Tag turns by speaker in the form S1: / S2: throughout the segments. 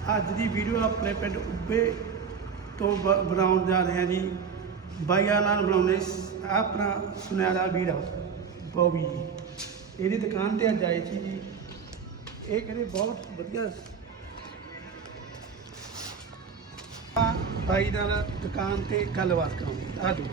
S1: ਅੱਜ ਦੀ ਵੀਡੀਓ ਆਪਣੇ ਪਿੰਡ ਉੱਬੇ ਤੋਂ ਬਣਾਉਣ ਜਾ ਰਹੇ ਹਾਂ ਜੀ। ਬਾਈਆਂ ਨਾਲ ਬਣਾਉਣੇ ਆਪਣਾ ਸੁਨਿਆਰਾ ਵੀਰਾ ਬੋਬੀ ਜੀ। ਇਹਦੀ ਦੁਕਾਨ ਤੇ ਅੱਜ ਆਏ ਸੀ ਜੀ। ਇਹ ਕਹਿੰਦੇ ਬਹੁਤ ਵਧੀਆ ਬਾਈ ਨਾਲ ਦੁਕਾਨ ਤੇ ਗੱਲਬਾਤ ਕਰਾਂਗੇ। ਆ ਜਾਓ।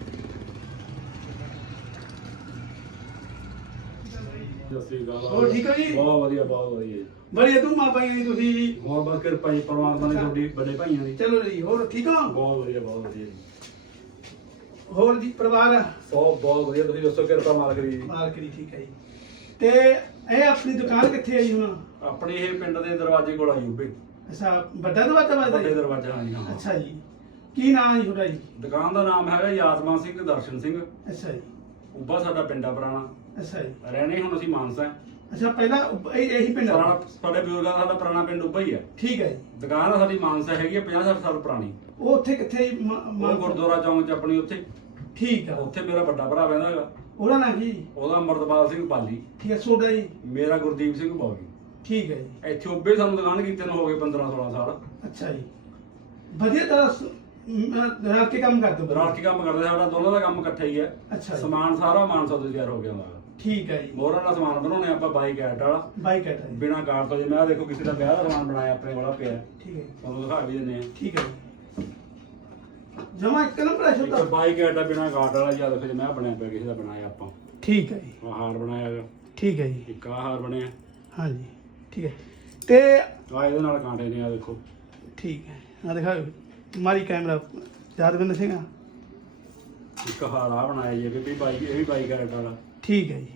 S1: ਹੋਰ ਠੀਕ ਹੋ ਜੀ?
S2: ਬਹੁਤ ਵਧੀਆ ਬਹੁਤ ਵਧੀਆ।
S1: ਬੜੀ ਤੂੰ ਮਾ ਪਾਈ ਜੀ ਤੁਸੀਂ ਜੀ।
S2: ਹੋਰ ਬਸ ਕਿਰਪਾ ਜੀ ਪਰਮਾਤਮਾ ਦੀ, ਤੁਹਾਡੀ ਵੱਡੇ ਭਾਈਆਂ ਦੀ।
S1: ਚਲੋ ਜੀ, ਹੋਰ ਠੀਕ ਹੋ?
S2: ਬਹੁਤ ਵਧੀਆ ਬਹੁਤ ਵਧੀਆ ਜੀ।
S1: ਹੋਰ ਜੀ ਪਰਿਵਾਰ
S2: ਬਹੁਤ ਵਧੀਆ। ਤੁਸੀਂ ਦੱਸੋ ਕਿਰਪਾ ਮਾਲਕ ਦੀ ਜੀ।
S1: ਮਾਲਕ ਦੀ ਠੀਕ ਹੈ ਜੀ। ਤੇ ਇਹ ਆਪਣੀ ਦੁਕਾਨ ਕਿੱਥੇ ਹੈ ਜੀ ਹੁਣ?
S2: ਆਪਣੇ ਇਹ ਪਿੰਡ ਦੇ ਦਰਵਾਜ਼ੇ ਕੋਲ ਆਈ ਉੱਬੇ।
S1: ਅੱਛਾ, ਵੱਡਾ ਦਰਵਾਜ਼ਾ ਵੱਜਦਾ
S2: ਵੱਡੇ
S1: ਜੀ?
S2: ਦਰਵਾਜ਼ਾ ਹਾਂ ਜੀ। ਹਾਂ
S1: ਅੱਛਾ ਜੀ। ਕੀ ਨਾਮ ਹੈ ਤੁਹਾਡਾ ਜੀ?
S2: ਦੁਕਾਨ ਦਾ ਨਾਮ ਹੈਗਾ ਯਾਦਮਾਨ ਸਿੰਘ ਦਰਸ਼ਨ ਸਿੰਘ।
S1: ਅੱਛਾ ਜੀ।
S2: ਉੱਬਾ ਸਾਡਾ ਪਿੰਡ ਆ ਪੁਰਾਣਾ।
S1: ਅੱਛਾ ਜੀ।
S2: ਰਹਿਣੇ ਹੁਣ ਅਸੀਂ ਮਾਨਸਾ।
S1: ਅੱਛਾ, ਪਹਿਲਾਂ ਇਹੀ ਪਿੰਡ ਆ?
S2: ਸਾਡੇ ਬਜ਼ੁਰਗਾਂ ਦਾ ਸਾਡਾ ਪੁਰਾਣਾ ਪਿੰਡ ਉੱਬਾ ਹੀ ਹੈ।
S1: ਠੀਕ ਹੈ ਜੀ।
S2: ਦੁਕਾਨ ਸਾਡੀ ਮਾਨਸਾ ਹੈਗੀ ਹੈ 50-60 ਸਾਲ ਪੁਰਾਣੀ।
S1: ਉਹ ਉੱਥੇ ਕਿੱਥੇ ਜੀ?
S2: ਉਹ ਗੁਰਦੁਆਰਾ ਚੌਂਕ ਚ ਆਪਣੀ ਉੱਥੇ।
S1: ਠੀਕ ਆ।
S2: ਉੱਥੇ ਮੇਰਾ ਵੱਡਾ ਭਰਾ ਬਹਿੰਦਾ ਹੈਗਾ।
S1: ਉਹਦਾ ਨਾਮ ਕੀ?
S2: ਉਹਦਾ ਅਮਰਤਪਾਲ ਸਿੰਘ ਪਾਲੀ।
S1: ਠੀਕ ਹੈ। ਸੋਡਾ ਜੀ?
S2: ਮੇਰਾ ਗੁਰਦੀਪ ਸਿੰਘ ਬੋਗੀ।
S1: ਠੀਕ ਹੈ ਜੀ।
S2: ਇੱਥੇ ਉੱਬੇ ਸਾਨੂੰ ਦੁਕਾਨ ਕੀਤੇ ਨੂੰ ਹੋ ਗਏ 15-16 ਸਾਲ।
S1: ਅੱਛਾ ਜੀ। ਵਧੀਆ ਤਾਂ ਰਲ ਕੇ ਕੰਮ ਕਰਦੇ ਹੋ?
S2: ਰਾਤ ਕੀ ਕੰਮ ਕਰਦੇ, ਸਾਡਾ ਦੋਨਾਂ ਦਾ ਕੰਮ ਇਕੱਠਾ ਹੀ ਹੈ।
S1: ਅੱਛਾ ਜੀ।
S2: ਸਮਾਨ ਸਾਰਾ ਮਾਨਸਾ ਤੋਂ ਤਿਆਰ ਹੋ ਗਿਆ ਹੁੰਦਾ।
S1: ਠੀਕ ਹੈ ਜੀ।
S2: ਮੋਹਰਾਂ ਦਾ ਸਮਾਨ ਬਣਾਉਣੇ ਆਪਾਂ ਬਾਈ ਕੈਟ ਵਾਲਾ।
S1: ਬਾਈ ਕਹਤਾ ਜੀ।
S2: ਬਿਨਾਂ ਕਾਰਡ ਤੋਂ। ਜਿਵੇਂ ਆਹ ਦੇਖੋ ਕਿਸੇ ਦਾ ਵਿਆਹ ਦਾ ਸਮਾਨ ਬਣਾਇਆ ਆਪਣੇ ਕੋਲ ਪਿਆ।
S1: ਠੀਕ ਹੈ।
S2: ਤੁਹਾਨੂੰ ਦਿਖਾ ਵੀ ਦਿੰਦੇ ਆ।
S1: ਠੀਕ ਹੈ ਜੀ। ਜਮਾ ਇੱਕ ਨੰਬਰ ਹੈ
S2: ਇੱਕ
S1: ਸ਼ੁੱਧ?
S2: ਬਾਈ ਕੈਟ ਆ ਬਿਨਾਂ ਕਾਰਡ ਵਾਲਾ। ਜਾਂ ਦੇਖੋ ਜਿਵੇਂ ਆਹ ਬਣਿਆ ਪਿਆ ਕਿਸੇ ਦਾ ਬਣਾਇਆ ਆਪਾਂ।
S1: ਠੀਕ ਹੈ ਜੀ।
S2: ਆਹ ਹਾਰ ਬਣਾਇਆ ਹੈਗਾ।
S1: ਠੀਕ ਹੈ ਜੀ।
S2: ਇੱਕ ਆਹ ਹਾਰ ਬਣਿਆ।
S1: ਹਾਂਜੀ ਠੀਕ ਹੈ। ਤੇ
S2: ਆਹ ਇਹਦੇ ਨਾਲ ਕਾਂਟੇ ਨੇ। ਆ ਦੇਖੋ।
S1: ਠੀਕ ਹੈ। ਆ ਦਿਖਾਓ ਮਾਰੀ ਕੈਮਰਾ। ਯਾਦਵਿੰਦਰ ਸਿੰਘ ਆ।
S2: ਇੱਕ ਹਾਰ ਆ ਬਣਾਇਆ ਜੀ। ਇਹ ਵੀ ਬਾਈ ਕੈਟ ਵਾਲਾ।
S1: ਠੀਕ ਹੈ ਜੀ।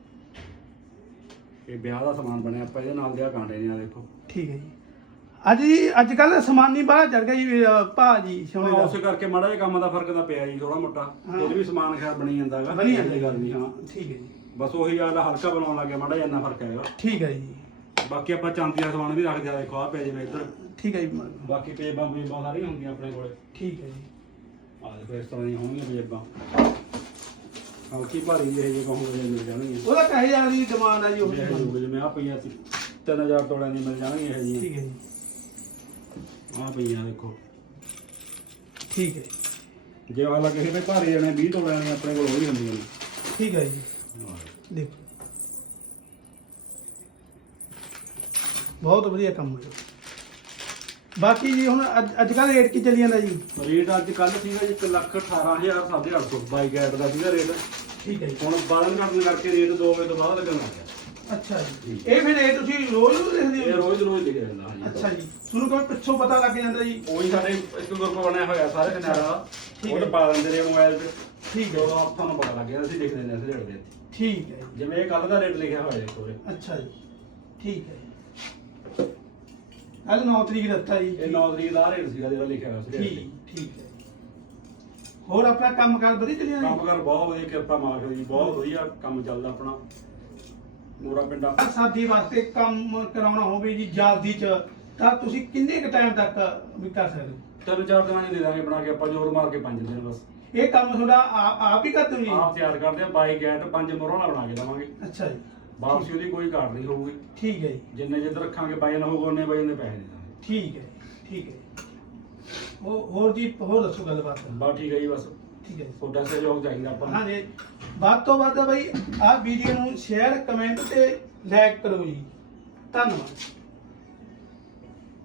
S2: ਇਹ ਵਿਆਹ ਦਾ ਸਮਾਨ ਬਣਿਆ ਆਪਾਂ। ਇਹਦੇ ਨਾਲ ਦੇ ਆ ਕਾਂਟੇ ਨੇ। ਆ ਦੇਖੋ।
S1: ਠੀਕ ਹੈ ਜੀ। ਅੱਜ ਕੱਲ ਸਮਾਨੀ ਬਾਹਰ ਚੜ ਗਿਆ ਜੀ ਭਾਅ ਜੀ ਸੋਨੇ ਦਾ।
S2: ਉਸੇ ਕਰਕੇ ਮਾੜਾ ਜਿਹਾ ਕੰਮ ਦਾ ਫਰਕ ਤਾਂ ਪਿਆ ਜੀ ਥੋੜਾ ਮੋਟਾ। ਇਹਦੇ ਵੀ ਸਮਾਨ ਖੈਰ ਬਣੀ ਜਾਂਦਾ ਹੈਗਾ।
S1: ਬਣੀ ਜਾਂਦੀ
S2: ਗੱਲ ਨਹੀਂ। ਹਾਂ
S1: ਠੀਕ ਹੈ ਜੀ।
S2: ਬਸ ਉਹੀ ਗੱਲ ਹਲਕਾ ਬਣਾਉਣ ਲੱਗੇ ਮਾੜਾ ਜਿਹਾ ਇੰਨਾ ਫਰਕ ਹੈਗਾ।
S1: ਠੀਕ ਹੈ ਜੀ।
S2: ਬਾਕੀ ਆਪਾਂ ਚਾਂਦੀ ਦਾ ਸਮਾਨ ਵੀ ਰੱਖਦੇ ਆ। ਦੇਖੋ ਆ ਪਿਆ ਜਿਵੇਂ ਇੱਧਰ।
S1: ਠੀਕ ਹੈ ਜੀ।
S2: ਬਾਕੀ ਪੇਬਾਂ ਸਾਰੀਆਂ ਹੁੰਦੀਆਂ ਆਪਣੇ ਕੋਲੇ।
S1: ਠੀਕ ਹੈ ਜੀ।
S2: ਆਹ ਦੇਖੋ ਇਸ ਤਰ੍ਹਾਂ ਦੀਆਂ ਹੋਣਗੀਆਂ ਪੇਬਾਂ। ਹਲਕੀ ਭਾਰੀ ਜਿਹੇ ਜੇ ਕਹੋਗੇ ਮਿਲ ਜਾਣਗੀਆਂ।
S1: ਉਹਦਾ ਕਹੇ ਜਾ ਰਹੀ ਡਿਮਾਂਡ ਆ ਜੀ ਉਹ?
S2: ਜਿਵੇਂ ਆ ਪਈਆਂ ਸੀ 3000 ਤੋਲਿਆਂ ਦੀ ਮਿਲ ਜਾਣਗੀਆਂ ਇਹ ਜੀ।
S1: ਠੀਕ ਹੈ ਜੀ।
S2: ਆ ਪਈਆਂ ਦੇਖੋ।
S1: ਠੀਕ ਹੈ।
S2: ਜੇ ਵਾਲਾ ਕਿਸੇ ਦੇ ਭਾਰੀ ਜਾਣੇ 20 ਤੋਲਿਆਂ ਦੀਆਂ ਆਪਣੇ ਕੋਲ ਉਹ ਵੀ ਹੁੰਦੀਆਂ ਨੇ।
S1: ਠੀਕ ਹੈ ਜੀ। ਦੇਖੋ ਬਹੁਤ ਵਧੀਆ ਕੰਮ ਹੈ। ਬਾਕੀ ਜੀ ਹੁਣ ਅੱਜ ਕੱਲ੍ਹ ਰੇਟ ਕੀ ਚੱਲੀ ਜਾਂਦਾ ਜੀ?
S2: ਰੇਟ ਅੱਜ ਕੱਲ੍ਹ ਸੀਗਾ ਜੀ 1,18,000 850 ਬਾਈ ਗੈਟ ਦਾ ਸੀਗਾ ਰੇਟ।
S1: ਠੀਕ ਹੈ ਜੀ।
S2: ਹੁਣ ਬਾਲਣ ਕਰਨ ਕਰਕੇ ਰੇਟ 2 ਵਜੇ ਤੋਂ ਬਾਅਦ ਲੱਗਣ ਲੱਗ ਗਿਆ।
S1: ਅੱਛਾ ਜੀ। ਇਹ ਫਿਰ ਇਹ ਤੁਸੀਂ ਰੋਜ਼ ਲਿਖਦੇ
S2: ਇਹ
S1: ਹੋ?
S2: ਰੋਜ਼ ਲਿਖਿਆ ਜਾਂਦਾ। ਹਾਂਜੀ।
S1: ਅੱਛਾ ਜੀ। ਤੁਹਾਨੂੰ ਕੋਈ ਪਿੱਛੋਂ ਪਤਾ ਲੱਗ ਜਾਂਦਾ ਜੀ?
S2: ਉਹੀ ਸਾਡੇ ਇੱਕ ਗਰੁੱਪ ਬਣਿਆ ਹੋਇਆ ਸਾਰੇ ਕਨੈਡਾ ਦਾ। ਉਹ ਤੇ ਪਾ ਦਿੰਦੇ ਨੇ ਮੋਬਾਈਲ ਤੇ।
S1: ਠੀਕ ਹੈ।
S2: ਜਦੋਂ ਆਪ ਤੁਹਾਨੂੰ ਪਤਾ ਲੱਗ ਗਿਆ ਅਸੀਂ ਲਿਖ ਦਿੰਦੇ ਹਾਂ ਸਲੇਟ ਦੇ।
S1: ਠੀਕ ਹੈ ਜੀ।
S2: ਜਿਵੇਂ ਇਹ ਕੱਲ ਦਾ ਰੇਟ ਲਿਖਿਆ ਹੋਇਆ ਦੇਖੋ ਉਰੇ।
S1: ਅੱਛਾ ਜੀ। ਠੀਕ ਹੈ। ਕੱਲ 9 ਤਰੀਕ ਦਿੱਤਾ ਜੀ।
S2: ਇਹ 9 ਤਰੀਕ ਦਾ ਰੇਟ ਸੀਗਾ ਜਿਹੜਾ ਲਿਖਿਆ ਹੋਇਆ ਸੀ।
S1: ਠੀਕ ਹੈ। ਹੋਰ ਆਪਣਾ ਕੰਮ ਕਾਰ ਵਧੀਆ ਚੱਲੀ ਜਾਂਦਾ?
S2: ਕੰਮ ਕਰ ਬਹੁਤ ਵਧੀਆ ਕਿਰਪਾ ਮਾਲਕ ਦੀ। ਬਹੁਤ ਵਧੀਆ ਕੰਮ ਚੱਲਦਾ ਆਪਣਾ ਮੋਰਾ ਪਿੰਡਾ।
S1: ਸਾਡੀ ਵਾਸਤੇ ਕੰਮ ਕਰਾਉਣਾ ਹੋਵੇ ਜੀ ਜਲਦੀ ਚ ਤਾਂ ਤੁਸੀਂ ਕਿੰਨੇ ਕ ਟਾਈਮ ਤੱਕ ਵੀ ਕਰ ਸਕਦੇ ਹੋ?
S2: 3-4 ਦਿਨਾਂ 'ਚ ਦੇ ਦਾਂਗੇ ਬਣਾ ਕੇ ਆਪਾਂ। ਜ਼ੋਰ ਮਾਰ ਕੇ 5 ਦਿਨ ਬਸ।
S1: ਇਹ ਕੰਮ ਤੁਹਾਡਾ ਆਪ ਹੀ ਕਰਦੇ ਹੋ ਜੀ?
S2: ਆਪ ਤਿਆਰ ਕਰਦੇ ਆ। ਬਾਈ ਗੈਟ 5 ਮੋਹਰਾਂ ਨਾਲ ਬਣਾ ਕੇ ਦੇਵਾਂਗੇ।
S1: ਅੱਛਾ ਜੀ।
S2: ਵਾਪਸੀ ਉਹਦੀ ਕੋਈ ਘਾਟ ਨਹੀਂ ਹੋਊਗੀ।
S1: ਠੀਕ ਹੈ ਜੀ।
S2: ਜਿੰਨੇ ਜਿੱਦ ਰੱਖਾਂਗੇ ਵਜਨ ਹੋਊਗਾ ਉਹਨੇ ਵਜਨ ਦੇ ਪੈਸੇ ਦੇ ਦਾਂਗੇ।
S1: ਠੀਕ ਹੈ। ਠੀਕ ਹੈ। ਹੋਰ ਜੀ ਹੋਰ ਦੱਸੋ ਗੱਲਬਾਤ।
S2: ਬਸ ਠੀਕ ਹੈ ਜੀ। ਬਸ
S1: ਠੀਕ ਹੈ।
S2: ਤੁਹਾਡਾ ਸਹਿਯੋਗ ਚਾਹੀਦਾ ਆਪਾਂ ਨੂੰ।
S1: ਹਾਂਜੀ। ਵੱਧ ਤੋਂ ਵੱਧ ਬਈ ਆਹ ਵੀਡੀਓ ਨੂੰ ਸ਼ੇਅਰ ਕਮੈਂਟ ਤੇ ਲਾਈਕ ਕਰੋ ਜੀ। ਧੰਨਵਾਦ।